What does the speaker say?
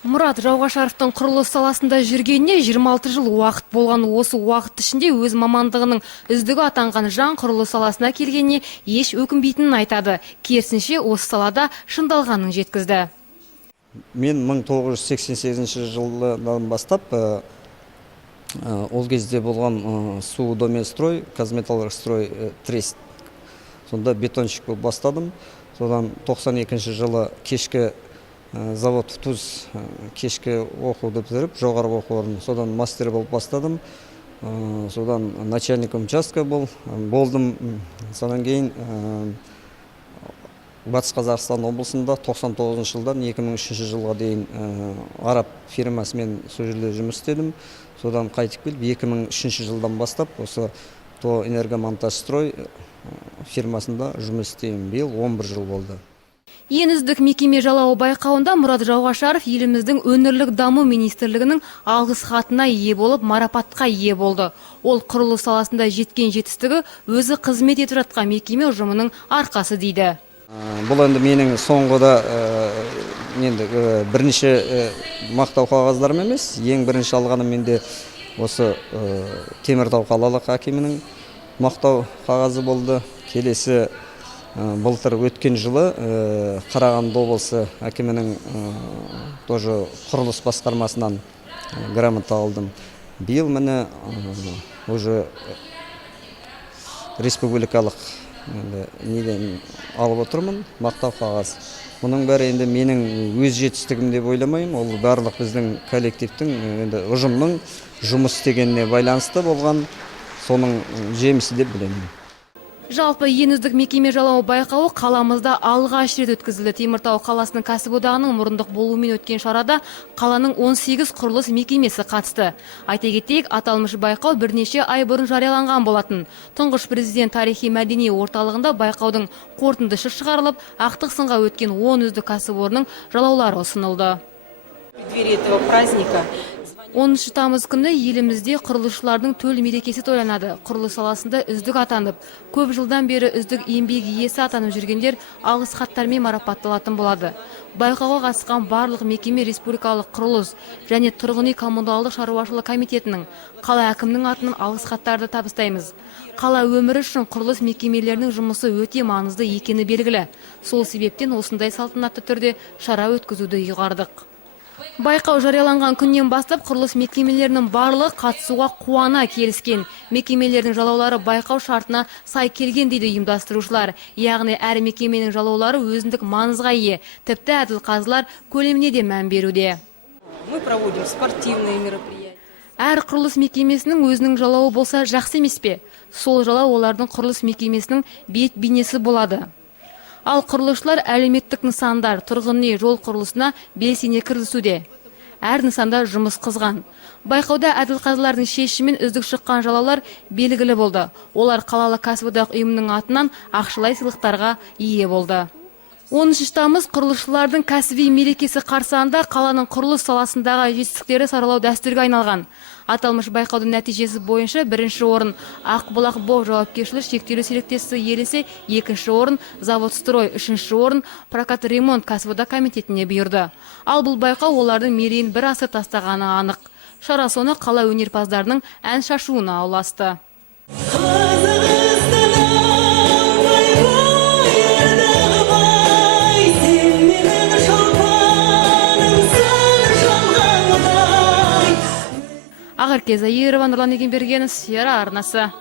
Мұрат Жауғашаровтың құрылыс саласында жүргеніне 26 жыл уақыт болған. Осы уақыт ішінде өз мамандығының үздігі атанған жан құрылыс саласына келгеніне еш өкінбейтінін айтады. Керісінше осы салада шыңдалғанын жеткізді. Мен 1988 жылдан бастап ол кезде болған Судоместрой, Казметаллургстрой трест. Сонда бетонщик болып бастадым. Содан 92 жылы кешкі завод ТУЗ кешкі оқуды бітіріп, жоғарғы оқу орны. Содан мастер болып бастадым. Содан начальник участка болдым. Содан кейін Батыс Қазақстан облысында 99 жылдан 2003 жылға дейін араб фирмасымен сол жерде жұмыс істедім. Содан қайтып келіп 2003 жылдан бастап осы ТО Энергомонтажстрой фирмасында жұмыс істеймін. Биыл 11 жыл болды. Ең үздік мекеме жалауы байқауында Мұрат Жауғашаров еліміздің өңірлік даму министрлігінің алғыс хатына ие болып, марапатқа ие болды. Ол құрылыс саласында жеткен жетістігі өзі қызмет етіп жатқан мекеме ұжымының арқасы дейді. Бұл енді менің соңғыда бірінші мақтау қағаздарым емес, ең бірінші алғаным менде осы Теміртау қалалық әкімінің мақтау қағазы болды. Келесі былтыр өткен жылы Қарағанды облысы әкімінің тоже құрылыс басқармасынан грамота алдым. Биыл міне уже республикалық неден алып отырмын, мақтау қағаз. Мұның бәрі енді менің өз жетістігім деп ойламаймын. Ол барлық біздің коллективтің, ұжымның жұмыс істегеніне байланысты болған, соның жемісі деп білемін. Жалпы ең үздік мекеме жалауы байқауы қаламызда алғаш рет өткізілді. Теміртау қаласының кәсіподағының мұрындық болуымен өткен шарада қаланың 18 құрылыс мекемесі қатысты. Айта кетейік, аталмыш байқау бірнеше ай бұрын жарияланған болатын. Тұңғыш президент тарихи мәдени орталығында байқаудың қорытындысы шығарылып, ақтық сынға өткен 10 үздік кәсіпорынның жалаулары ұсынылды. 10 тамыз күні елімізде құрылысшылардың төл мерекесі тойланады. Құрылыс саласында үздік атанып, көп жылдан бері үздік еңбек иесі атанып жүргендер алғыс хаттармен марапатталатын болады. Байқауға қатысқан барлық мекеме республикалық құрылыс және тұрғын үй коммуналдық шаруашылық комитетінің, қала әкімінің атынан алғыс хаттарды табыстаймыз. Қала өмірі үшін құрылыс мекемелерінің жұмысы өте маңызды екені белгілі. Сол себептен осындай салтанатты түрде шара өткізуді ұйғардық. Байқау жарияланған күннен бастап құрылыс мекемелерінің барлығы қатысуға қуана келіскен. Мекемелердің жалаулары байқау шартына сай келген дейді ұйымдастырушылар. Яғни әр мекеменің жалаулары өзіндік маңызға ие. Тіпті әділқазылар көлеміне де мән беруде. Әр құрылыс мекемесінің өзінің жалауы болса жақсы емес пе? Сол жалау олардың құрылыс мекемесінің бет бейнесі болады. Ал құрылысшылар әлеуметтік нысандар, тұрғын үй, жол құрылысына белсене кірісуде. Әр нысанда жұмыс қызған. Байқауда әділқазылардың шешімімен үздік шыққан жалаулар белгілі болды. Олар қалалық кәсіподақ ұйымының атынан ақшалай сыйлықтарға ие болды. 13 тамыз құрылысшылардың кәсіби мерекесі қарсаңында қаланың құрылыс саласындағы жетістіктері саралау дәстүрге айналған. Аталмыш байқаудың нәтижесі бойынша бірінші орын Ақбұлақ БО жауапкершілігі шектеулі серіктестігі иелесе, екінші орын Заводстрой, үшінші орын Прокат ремонт кәсіподақ комитетіне бұйырды. Ал бұл байқау олардың мерейін бір асыр тастағаны анық. Шара соңы қала өнерпаздарының ән шашуына ұласты. Ақерке Заирова, Нұрлан Егенбергенов, Сфера арнасы.